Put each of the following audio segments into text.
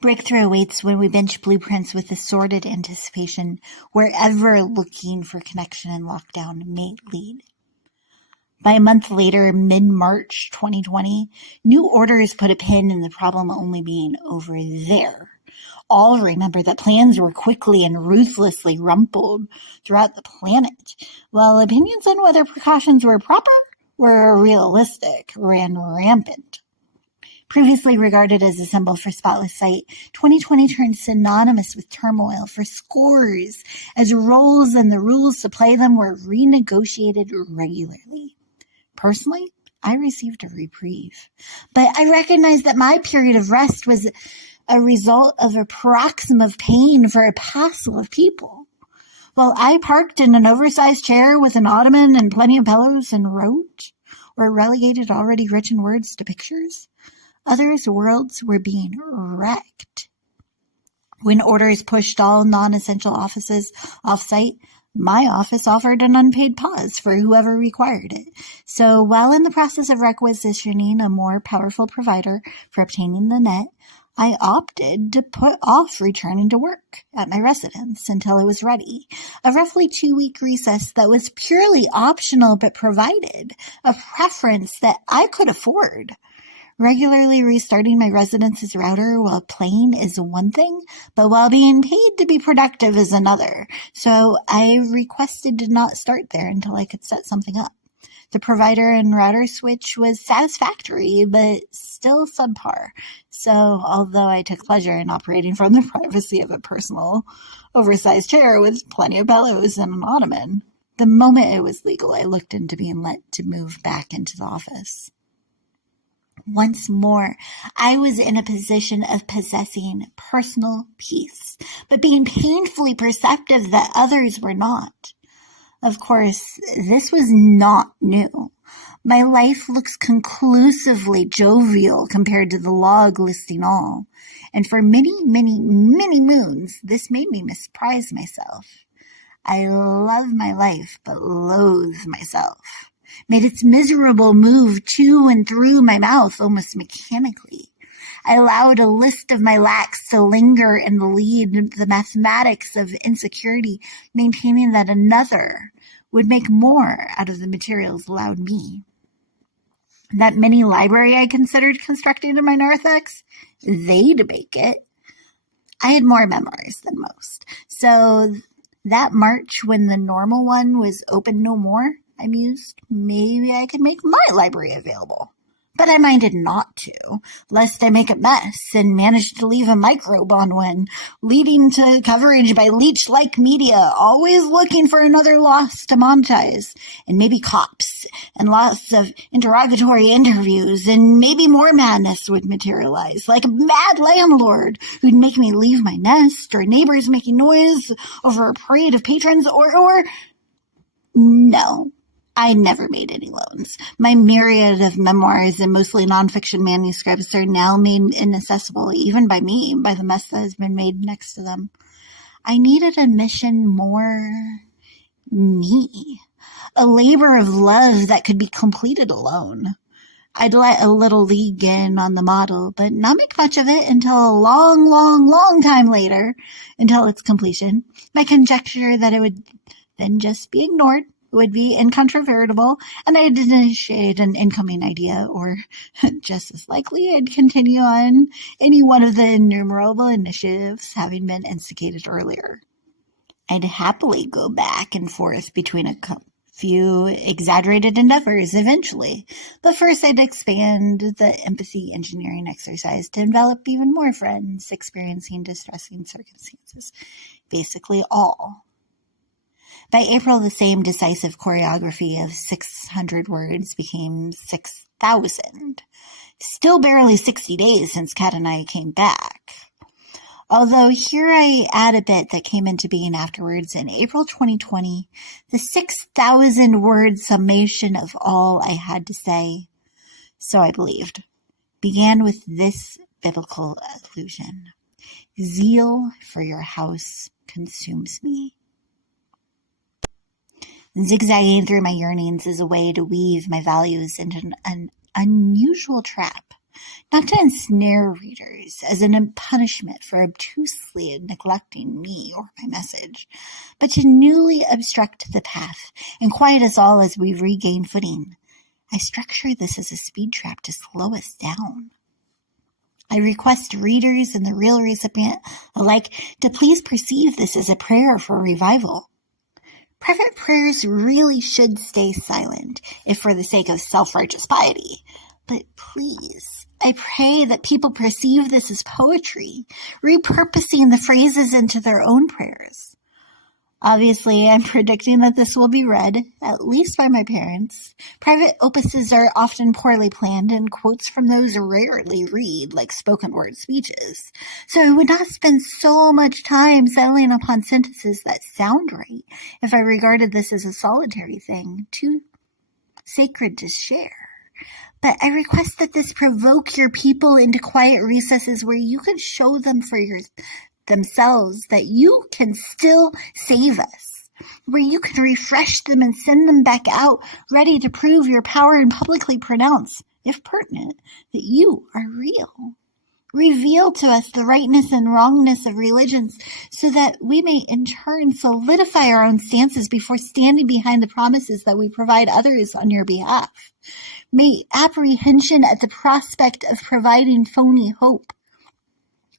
Breakthrough awaits when we bench blueprints with assorted anticipation, wherever looking for connection and lockdown may lead. By a month later, mid-March 2020, new orders put a pin in the problem only being over there. All remember that plans were quickly and ruthlessly rumpled throughout the planet, while opinions on whether precautions were proper or realistic ran rampant. Previously regarded as a symbol for spotless sight, 2020 turned synonymous with turmoil for scores, as roles and the rules to play them were renegotiated regularly. Personally, I received a reprieve, but I recognized that my period of rest was a result of a paroxysm of pain for a passel of people. While I parked in an oversized chair with an ottoman and plenty of pillows and wrote, or relegated already written words to pictures, others' worlds were being wrecked. When orders pushed all non-essential offices off-site, my office offered an unpaid pause for whoever required it. So while in the process of requisitioning a more powerful provider for obtaining the net, I opted to put off returning to work at my residence until it was ready. A roughly 2-week recess that was purely optional but provided a preference that I could afford. Regularly restarting my residence's router while playing is one thing, but while being paid to be productive is another. So I requested to not start there until I could set something up. The provider and router switch was satisfactory, but still subpar. So although I took pleasure in operating from the privacy of a personal, oversized chair with plenty of pillows and an ottoman, the moment it was legal, I looked into being let to move back into the office. Once more, I was in a position of possessing personal peace, but being painfully perceptive that others were not. Of course, this was not new. My life looks conclusively jovial compared to the log listing all, and for many, many, many moons, this made me misprise myself. I love my life, but loathe myself. Made its miserable move to and through my mouth almost mechanically. I allowed a list of my lacks to linger and lead the mathematics of insecurity, maintaining that another would make more out of the materials allowed me. That mini library I considered constructing in my narthex, they'd make it. I had more memoirs than most, so that March when the normal one was open no more, I mused, maybe I could make my library available. But I minded not to, lest I make a mess and manage to leave a microbe on one, leading to coverage by leech-like media, always looking for another loss to monetize, and maybe cops, and lots of interrogatory interviews, and maybe more madness would materialize, like a mad landlord who'd make me leave my nest, or neighbors making noise over a parade of patrons, or no. I never made any loans. My myriad of memoirs and mostly nonfiction manuscripts are now made inaccessible, even by me, by the mess that has been made next to them. I needed a mission more me, a labor of love that could be completed alone. I'd let a little league in on the model, but not make much of it until a long, long, long time later, until its completion. My conjecture that it would then just be ignored would be incontrovertible, and I'd initiate an incoming idea, or just as likely I'd continue on any one of the innumerable initiatives having been instigated earlier. I'd happily go back and forth between a few exaggerated endeavors eventually, but first I'd expand the empathy engineering exercise to envelop even more friends experiencing distressing circumstances. Basically all. By April, the same decisive choreography of 600 words became 6,000. Still barely 60 days since Kat and I came back. Although here I add a bit that came into being afterwards. In April 2020, the 6,000 word summation of all I had to say, so I believed, began with this biblical allusion. Zeal for your house consumes me. Zigzagging through my yearnings is a way to weave my values into an unusual trap. not to ensnare readers as a punishment for obtusely neglecting me or my message, but to newly obstruct the path and quiet us all as we regain footing. I structure this as a speed trap to slow us down. I request readers and the real recipient alike to please perceive this as a prayer for revival. Private prayers really should stay silent, if for the sake of self-righteous piety. But please, I pray that people perceive this as poetry, repurposing the phrases into their own prayers. Obviously, I'm predicting that this will be read, at least by my parents. Private opuses are often poorly planned, and quotes from those rarely read like spoken word speeches. So I would not spend so much time settling upon sentences that sound right if I regarded this as a solitary thing, too sacred to share. But I request that this provoke your people into quiet recesses where you can show them for themselves that you can still save us, where you can refresh them and send them back out ready to prove your power and publicly pronounce, if pertinent, that you are real. Reveal to us the rightness and wrongness of religions so that we may in turn solidify our own stances before standing behind the promises that we provide others on your behalf. May apprehension at the prospect of providing phony hope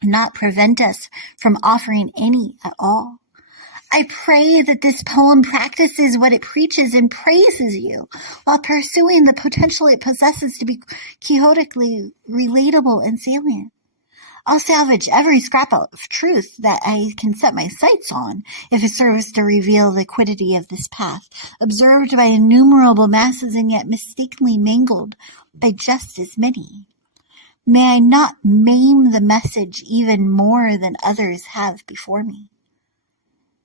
not prevent us from offering any at all. I pray that this poem practices what it preaches and praises you while pursuing the potential it possesses to be quixotically relatable and salient. I'll salvage every scrap of truth that I can set my sights on if it serves to reveal the quiddity of this path, observed by innumerable masses and yet mistakenly mangled by just as many. May I not maim the message even more than others have before me.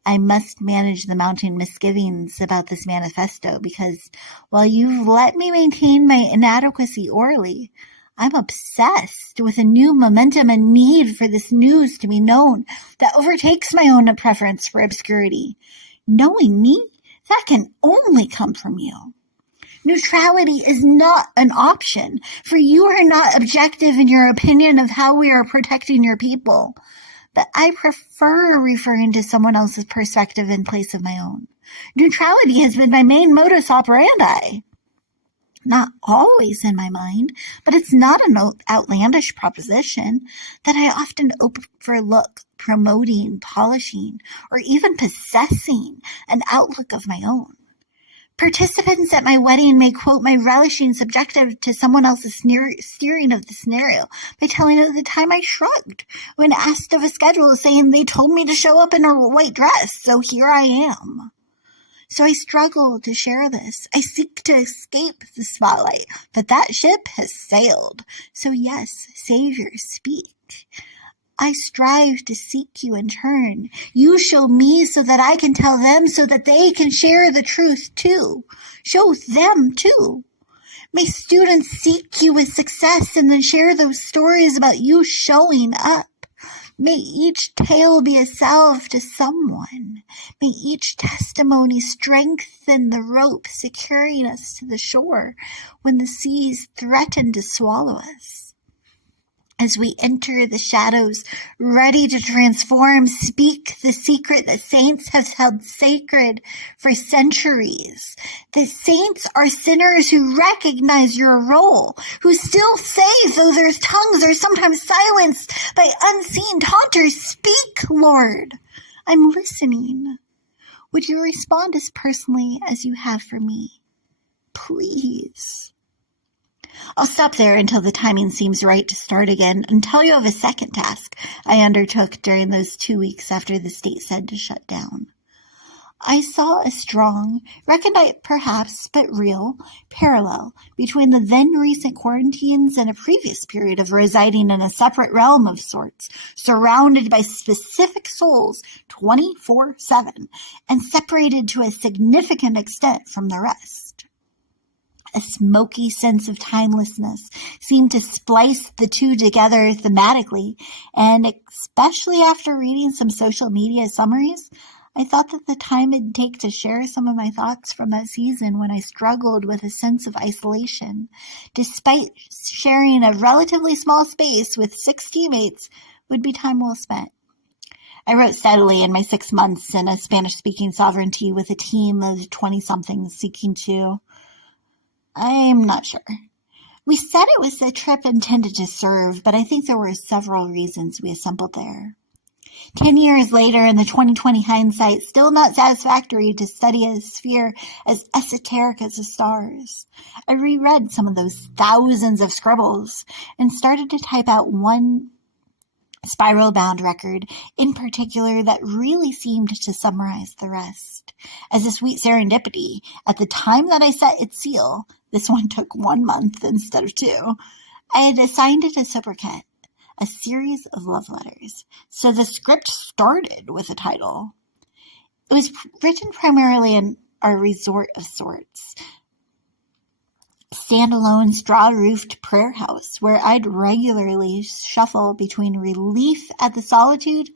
I must manage the mounting misgivings about this manifesto because while you've let me maintain my inadequacy orally, I'm obsessed with a new momentum and need for this news to be known that overtakes my own preference for obscurity. Knowing me, that can only come from you. Neutrality is not an option, for you are not objective in your opinion of how we are protecting your people. But I prefer referring to someone else's perspective in place of my own. Neutrality has been my main modus operandi. Not always in my mind, but it's not an outlandish proposition that I often overlook promoting, polishing, or even possessing an outlook of my own. Participants at my wedding may quote my relishing subjective to someone else's steering of the scenario by telling of the time I shrugged when asked of a schedule, saying they told me to show up in a white dress, so here I am. So I struggle to share this. I seek to escape the spotlight, but that ship has sailed. So yes, Savior, speak. I strive to seek you in turn. You show me so that I can tell them so that they can share the truth too. Show them too. May students seek you with success and then share those stories about you showing up. May each tale be a salve to someone. May each testimony strengthen the rope securing us to the shore when the seas threaten to swallow us. As we enter the shadows, ready to transform, speak the secret that saints have held sacred for centuries. The saints are sinners who recognize your role, who still say, though their tongues are sometimes silenced by unseen taunters, speak, Lord. I'm listening. Would you respond as personally as you have for me? Please. I'll stop there until the timing seems right to start again and tell you of a second task I undertook during those 2 weeks after the state said to shut down. I saw a strong, recondite perhaps, but real, parallel between the then recent quarantines and a previous period of residing in a separate realm of sorts, surrounded by specific souls 24/7 and separated to a significant extent from the rest. A smoky sense of timelessness seemed to splice the two together thematically, and especially after reading some social media summaries, I thought that the time it'd take to share some of my thoughts from that season when I struggled with a sense of isolation, despite sharing a relatively small space with 6 teammates, would be time well spent. I wrote steadily in my 6 months in a Spanish-speaking sovereignty with a team of 20-somethings seeking to... I'm not sure. We said it was a trip intended to serve, but I think there were several reasons we assembled there. 10 years later, in the 2020 hindsight, still not satisfactory to study a sphere as esoteric as the stars. I reread some of those thousands of scribbles and started to type out one spiral-bound record in particular that really seemed to summarize the rest. As a sweet serendipity, at the time that I set its seal, this one took 1 month instead of 2, I had assigned it a sobriquet. A series of love letters. So the script started with a title. It was written primarily in our resort of sorts. Standalone straw-roofed prayer house where I'd regularly shuffle between relief at the solitude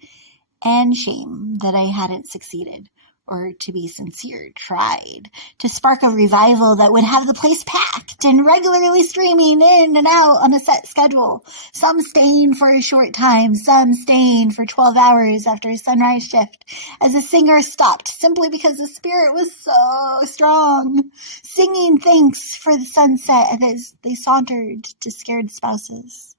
and shame that I hadn't succeeded, or to be sincere, tried, to spark a revival that would have the place packed and regularly streaming in and out on a set schedule, some staying for a short time, some staying for 12 hours after a sunrise shift, as a singer stopped simply because the spirit was so strong, singing thanks for the sunset as they sauntered to scared spouses.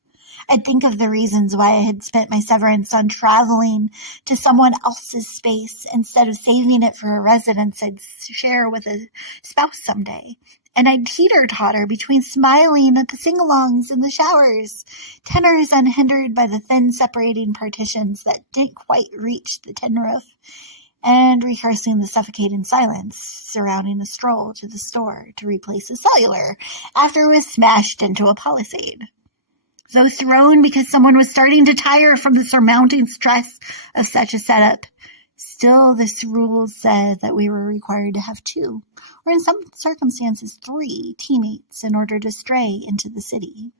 I'd think of the reasons why I had spent my severance on traveling to someone else's space instead of saving it for a residence I'd share with a spouse someday. And I'd teeter-totter between smiling at the sing-alongs in the showers, tenors unhindered by the thin separating partitions that didn't quite reach the tin roof, and rehearsing the suffocating silence surrounding a stroll to the store to replace a cellular after it was smashed into a palisade. Though thrown because someone was starting to tire from the surmounting stress of such a setup, still this rule said that we were required to have 2, or in some circumstances 3, teammates in order to stray into the city.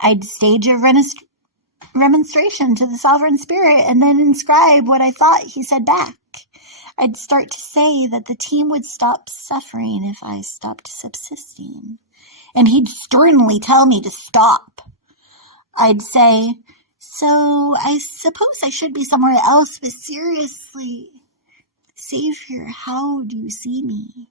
I'd stage a remonstration to the sovereign spirit and then inscribe what I thought he said back. I'd start to say that the team would stop suffering if I stopped subsisting. And he'd sternly tell me to stop. I'd say, so I suppose I should be somewhere else, but seriously, Savior, how do you see me?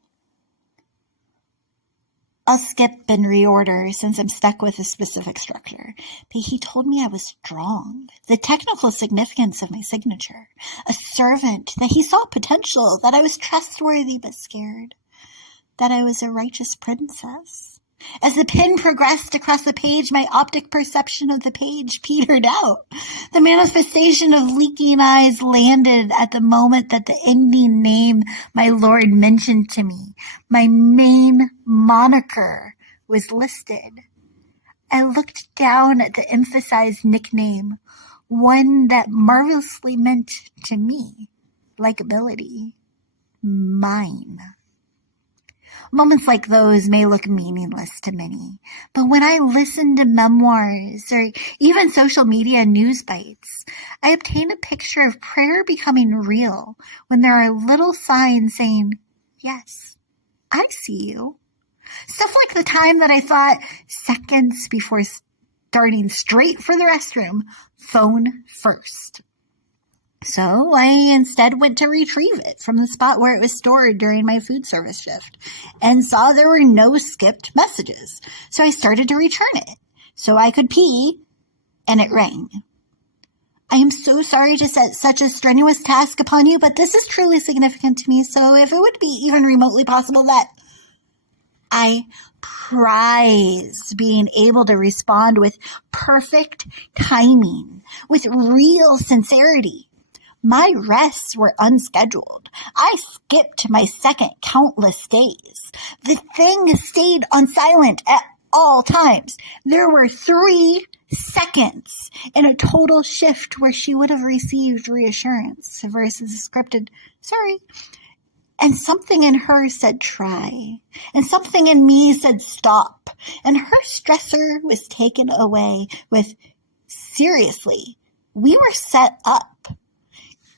I'll skip and reorder since I'm stuck with a specific structure, but he told me I was strong, the technical significance of my signature, a servant, that he saw potential, that I was trustworthy but scared, that I was a righteous princess. As the pen progressed across the page, my optic perception of the page petered out. The manifestation of leaking eyes landed at the moment that the ending name my lord mentioned to me. My main moniker was listed. I looked down at the emphasized nickname, one that marvelously meant to me likability. Mine. Moments like those may look meaningless to many, but when I listen to memoirs or even social media news bites, I obtain a picture of prayer becoming real when there are little signs saying, yes, I see you. Stuff like the time that I thought seconds before starting straight for the restroom, phone first. So I instead went to retrieve it from the spot where it was stored during my food service shift and saw there were no skipped messages. So I started to return it so I could pee, and it rang. I am so sorry to set such a strenuous task upon you, but this is truly significant to me, so if it would be even remotely possible that I prize being able to respond with perfect timing, with real sincerity. My rests were unscheduled. I skipped my second countless days. The thing stayed on silent at all times. There were 3 seconds in a total shift where she would have received reassurance versus a scripted, sorry. And something in her said try. And something in me said stop. And her stressor was taken away with, seriously, we were set up.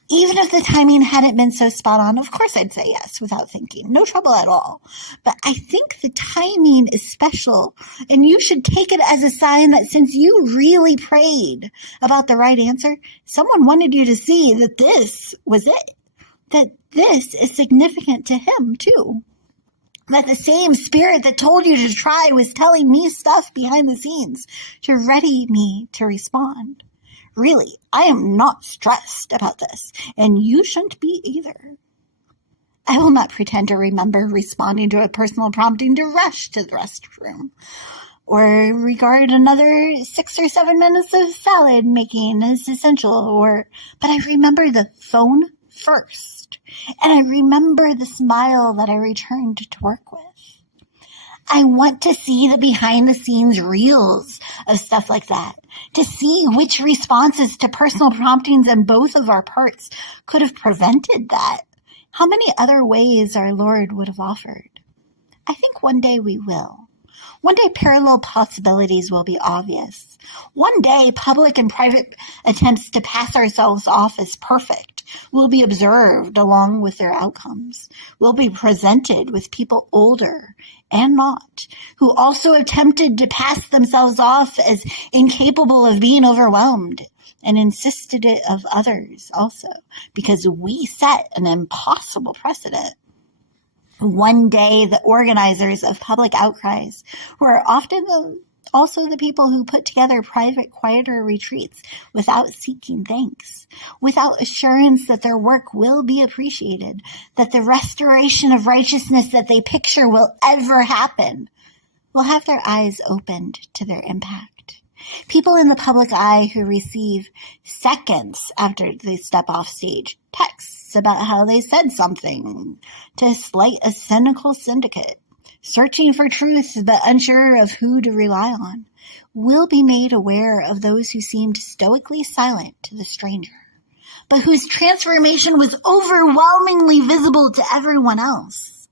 Even if the timing hadn't been so spot on, of course I'd say yes without thinking. No trouble at all. But I think the timing is special, and you should take it as a sign that since you really prayed about the right answer, someone wanted you to see that this was it. That this is significant to him, too. That the same spirit that told you to try was telling me stuff behind the scenes to ready me to respond. Really, I am not stressed about this, and you shouldn't be either. I will not pretend to remember responding to a personal prompting to rush to the restroom, or regard another 6 or 7 minutes of salad making as essential, but I remember the phone first, and I remember the smile that I returned to work with. I want to see the behind-the-scenes reels of stuff like that, to see which responses to personal promptings on both of our parts could have prevented that. How many other ways our Lord would have offered? I think one day we will. One day parallel possibilities will be obvious. One day public and private attempts to pass ourselves off as perfect will be observed along with their outcomes. We'll be presented with people older and not, who also attempted to pass themselves off as incapable of being overwhelmed and insisted it of others also, because we set an impossible precedent. One day, the organizers of public outcries, who are often also the people who put together private, quieter retreats without seeking thanks, without assurance that their work will be appreciated, that the restoration of righteousness that they picture will ever happen, will have their eyes opened to their impact. People in the public eye who receive, seconds after they step off stage, texts about how they said something to slight a cynical syndicate, searching for truth but unsure of who to rely on, will be made aware of those who seemed stoically silent to the stranger, but whose transformation was overwhelmingly visible to everyone else.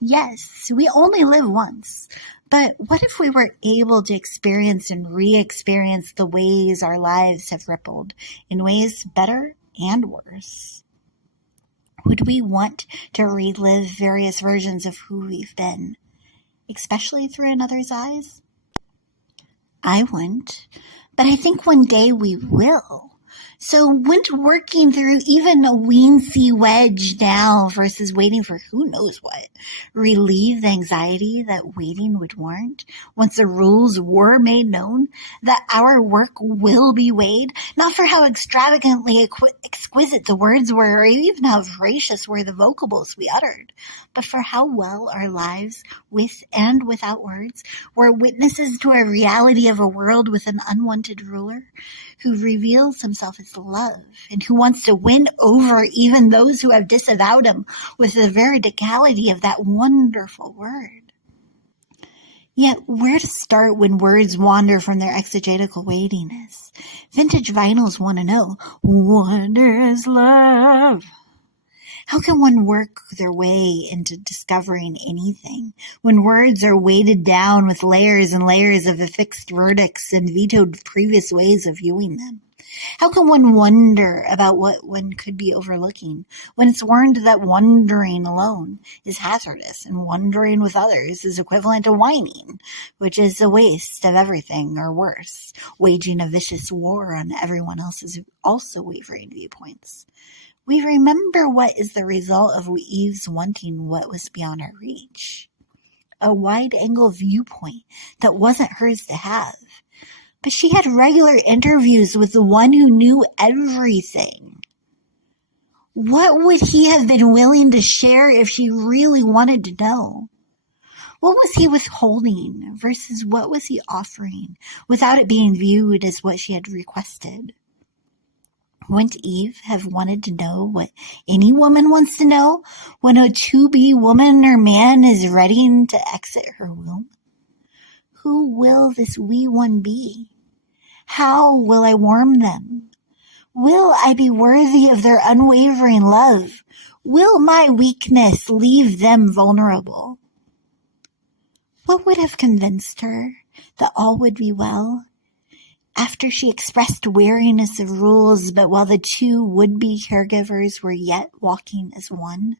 Yes, we only live once. But what if we were able to experience and re-experience the ways our lives have rippled, in ways better and worse? Would we want to relive various versions of who we've been, especially through another's eyes? I wouldn't, but I think one day we will. So wouldn't working through even a weensy wedge now versus waiting for who knows what relieve the anxiety that waiting would warrant once the rules were made known, that our work will be weighed, not for how extravagantly exquisite the words were or even how voracious were the vocables we uttered, but for how well our lives, with and without words, were witnesses to a reality of a world with an unwanted ruler who reveals himself as love and who wants to win over even those who have disavowed him with the veridicality of that wonderful word. Yet where to start when words wander from their exegetical weightiness? Vintage vinyls want to know, what is love? How can one work their way into discovering anything when words are weighted down with layers and layers of affixed verdicts and vetoed previous ways of viewing them? How can one wonder about what one could be overlooking when it's warned that wondering alone is hazardous and wondering with others is equivalent to whining, which is a waste of everything or worse, waging a vicious war on everyone else's also wavering viewpoints? We remember what is the result of Eve's wanting what was beyond our reach. A wide-angle viewpoint that wasn't hers to have. But she had regular interviews with the one who knew everything. What would he have been willing to share if she really wanted to know? What was he withholding versus what was he offering without it being viewed as what she had requested? Wouldn't Eve have wanted to know what any woman wants to know when a to-be woman or man is ready to exit her womb? Who will this wee one be? How will I warm them? Will I be worthy of their unwavering love? Will my weakness leave them vulnerable? What would have convinced her that all would be well? After she expressed wariness of rules, but while the two would-be caregivers were yet walking as one,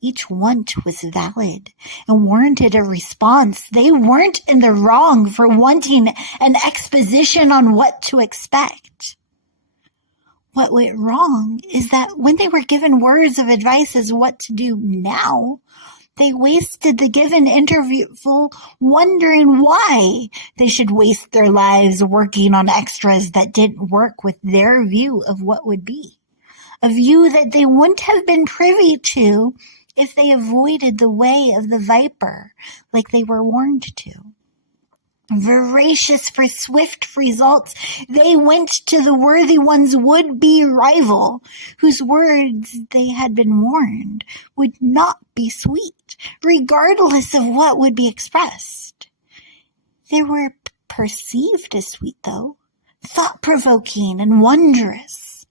each want was valid and warranted a response. They weren't in the wrong for wanting an exposition on what to expect. What went wrong is that when they were given words of advice as what to do now, they wasted the given interval wondering why they should waste their lives working on extras that didn't work with their view of what would be. A view that they wouldn't have been privy to if they avoided the way of the viper like they were warned to. Voracious for swift results, they went to the worthy one's would-be rival, whose words they had been warned would not be sweet, regardless of what would be expressed. They were perceived as sweet, though, thought-provoking and wondrous.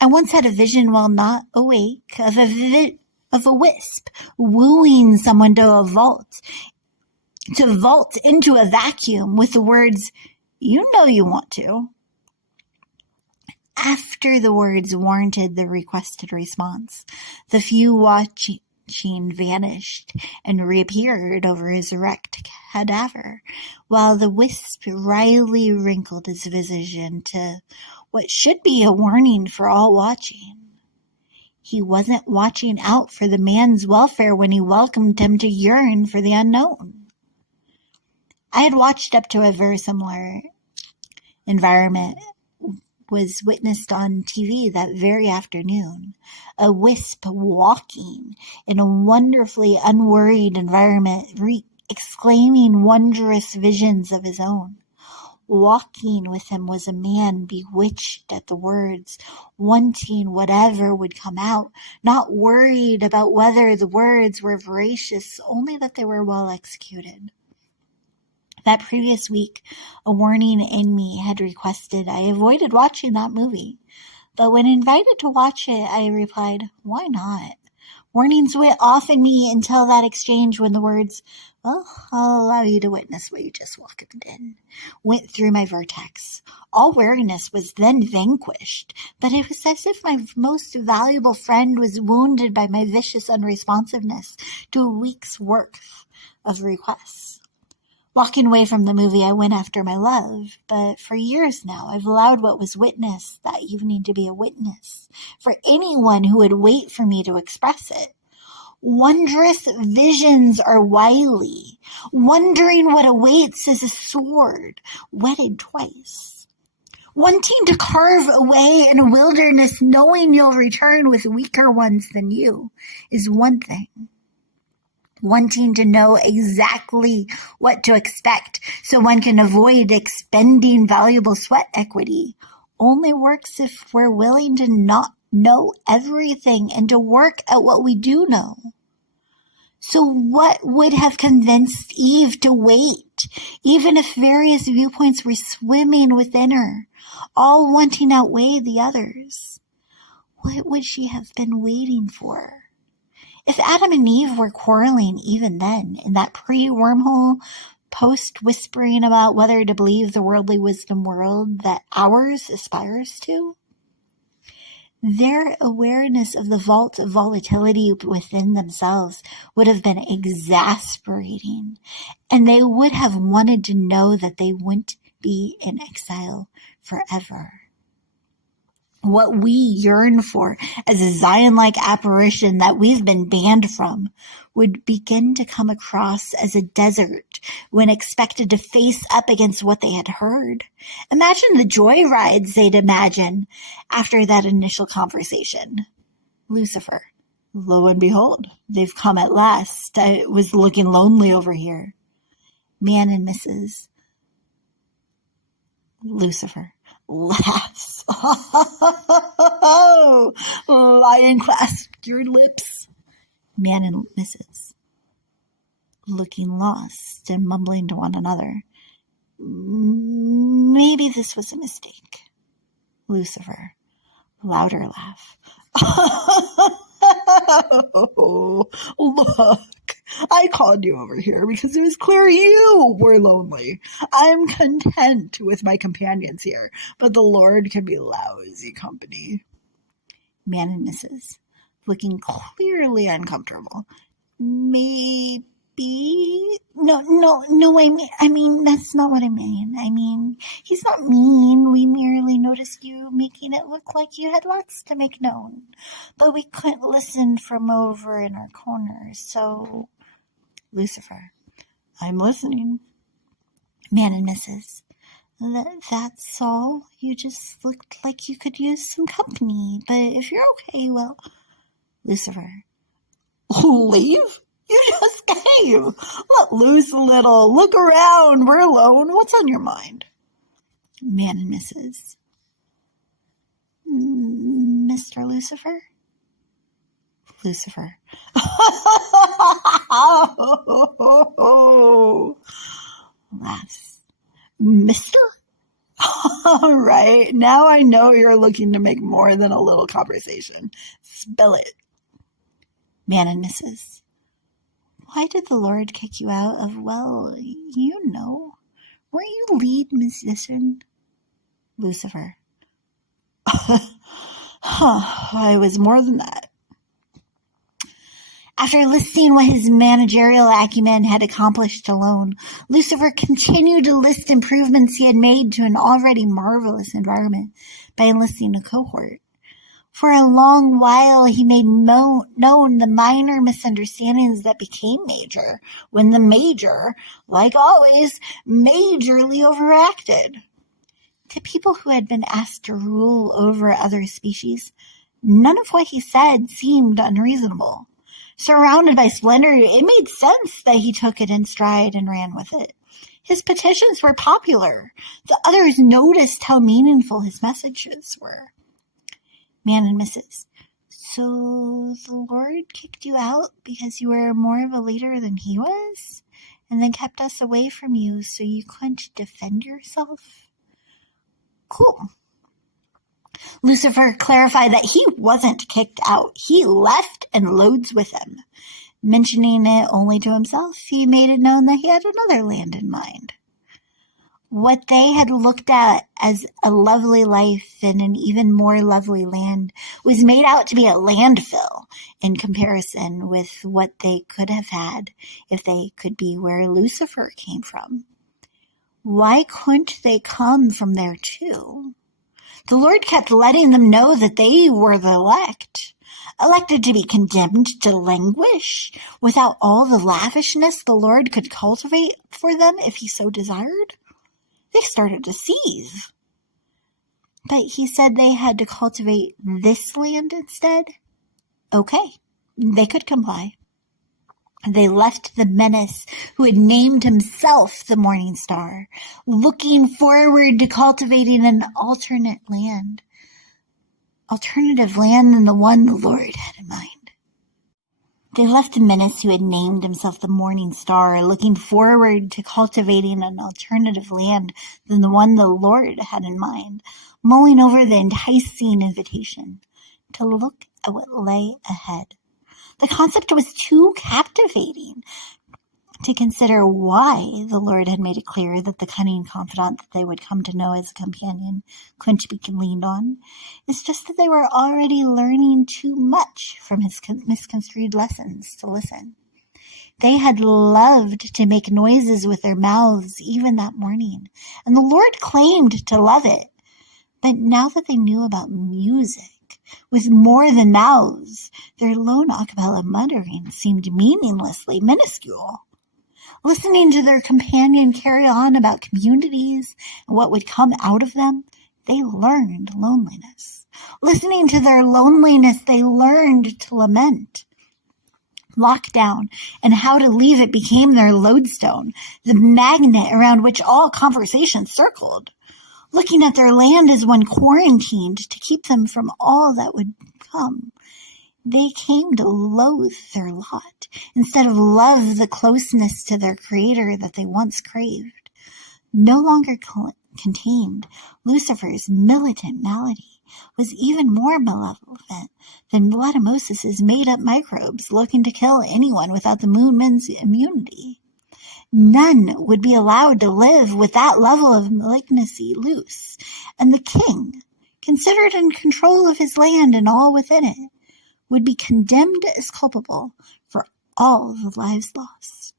I once had a vision while not awake of a wisp wooing someone to vault into a vacuum with the words, "You know you want to." After the words warranted the requested response, the few watching vanished and reappeared over his erect cadaver, while the wisp wryly wrinkled his visage into what should be a warning for all watching. He wasn't watching out for the man's welfare when he welcomed him to yearn for the unknown. I had watched up to a very similar environment was witnessed on TV that very afternoon. A wisp walking in a wonderfully unworried environment, exclaiming wondrous visions of his own. Walking with him was a man bewitched at the words, wanting whatever would come out, not worried about whether the words were veracious, only that they were well executed. That previous week, a warning in me had requested I avoided watching that movie. But when invited to watch it, I replied, why not? Warnings went off in me until that exchange when the words, "Well, I'll allow you to witness what you just welcomed in," went through my vortex. All wariness was then vanquished, but it was as if my most valuable friend was wounded by my vicious unresponsiveness to a week's worth of requests. Walking away from the movie, I went after my love, but for years now, I've allowed what was witnessed that evening to be a witness for anyone who would wait for me to express it. Wondrous visions are wily. Wondering what awaits is a sword, whetted twice. Wanting to carve away in a wilderness, knowing you'll return with weaker ones than you, is one thing. Wanting to know exactly what to expect so one can avoid expending valuable sweat equity only works if we're willing to not know everything and to work at what we do know. So what would have convinced Eve to wait, even if various viewpoints were swimming within her, all wanting outweigh the others? What would she have been waiting for? If Adam and Eve were quarreling even then, in that pre-wormhole, post-whispering about whether to believe the worldly wisdom world that ours aspires to, their awareness of the vault of volatility within themselves would have been exasperating, and they would have wanted to know that they wouldn't be in exile forever. What we yearn for as a Zion-like apparition that we've been banned from would begin to come across as a desert when expected to face up against what they had heard. Imagine the joy rides they'd imagine after that initial conversation. Lucifer. Lo and behold, they've come at last. I was looking lonely over here. Man and Mrs. Lucifer laughs. Lion clasped your lips. Man and Mrs. looking lost and mumbling to one another. Maybe this was a mistake. Lucifer, louder laugh. Oh, look, I called you over here because it was clear you were lonely. I'm content with my companions here, but the Lord can be lousy company. Man and Mrs., looking clearly uncomfortable. Maybe? No, I mean, that's not what I mean. I mean, he's not mean. We merely noticed you making it look like you had lots to make known. But we couldn't listen from over in our corner, so... Lucifer, I'm listening. Man and Mrs., that's all. You just looked like you could use some company, but if you're okay, well... Lucifer, leave? You just came. Let loose a little. Look around. We're alone. What's on your mind? Man and Mrs., Mr. Lucifer? Lucifer. Laughs. Mr.? All right. Now I know you're looking to make more than a little conversation. Spill it. Man and Mrs., why did the Lord kick you out of, well, you know, weren't you lead musician? Lucifer. I was more than that. After listing what his managerial acumen had accomplished alone, Lucifer continued to list improvements he had made to an already marvelous environment by enlisting a cohort. For a long while, he made known the minor misunderstandings that became major, when the major, like always, majorly overacted. To people who had been asked to rule over other species, none of what he said seemed unreasonable. Surrounded by splendor, it made sense that he took it in stride and ran with it. His petitions were popular. The others noticed how meaningful his messages were. Man and Mrs., so the Lord kicked you out because you were more of a leader than he was, and then kept us away from you so you couldn't defend yourself? Cool. Lucifer clarified that he wasn't kicked out. He left and loads with him. Mentioning it only to himself, he made it known that he had another land in mind. What they had looked at as a lovely life in an even more lovely land was made out to be a landfill in comparison with what they could have had if they could be where Lucifer came from. Why couldn't they come from there too? The Lord kept letting them know that they were the elect, elected to be condemned to languish without all the lavishness the Lord could cultivate for them if he so desired. They started to seethe. But he said they had to cultivate this land instead. Okay, they could comply. They left the menace who had named himself the Morning Star, looking forward to cultivating an alternative land than the one the Lord had in mind. They left the menace who had named himself the Morning Star, looking forward to cultivating an alternative land than the one the Lord had in mind, mulling over the enticing invitation to look at what lay ahead. The concept was too captivating to consider why the Lord had made it clear that the cunning confidant that they would come to know as a companion couldn't be leaned on. It's just that they were already learning too much from his misconstrued lessons to listen. They had loved to make noises with their mouths even that morning, and the Lord claimed to love it. But now that they knew about music, with more than mouths, their lone a cappella muttering seemed meaninglessly minuscule. Listening to their companion carry on about communities and what would come out of them, they learned loneliness. Listening to their loneliness, they learned to lament. Lockdown and how to leave it became their lodestone, the magnet around which all conversation circled. Looking at their land as one quarantined to keep them from all that would come, they came to loathe their lot instead of love the closeness to their Creator that they once craved. No longer contained, Lucifer's militant malady was even more malevolent than Vladimosis's made-up microbes looking to kill anyone without the moonman's immunity. None would be allowed to live with that level of malignancy loose, and the king, considered in control of his land and all within it, would be condemned as culpable for all the lives lost.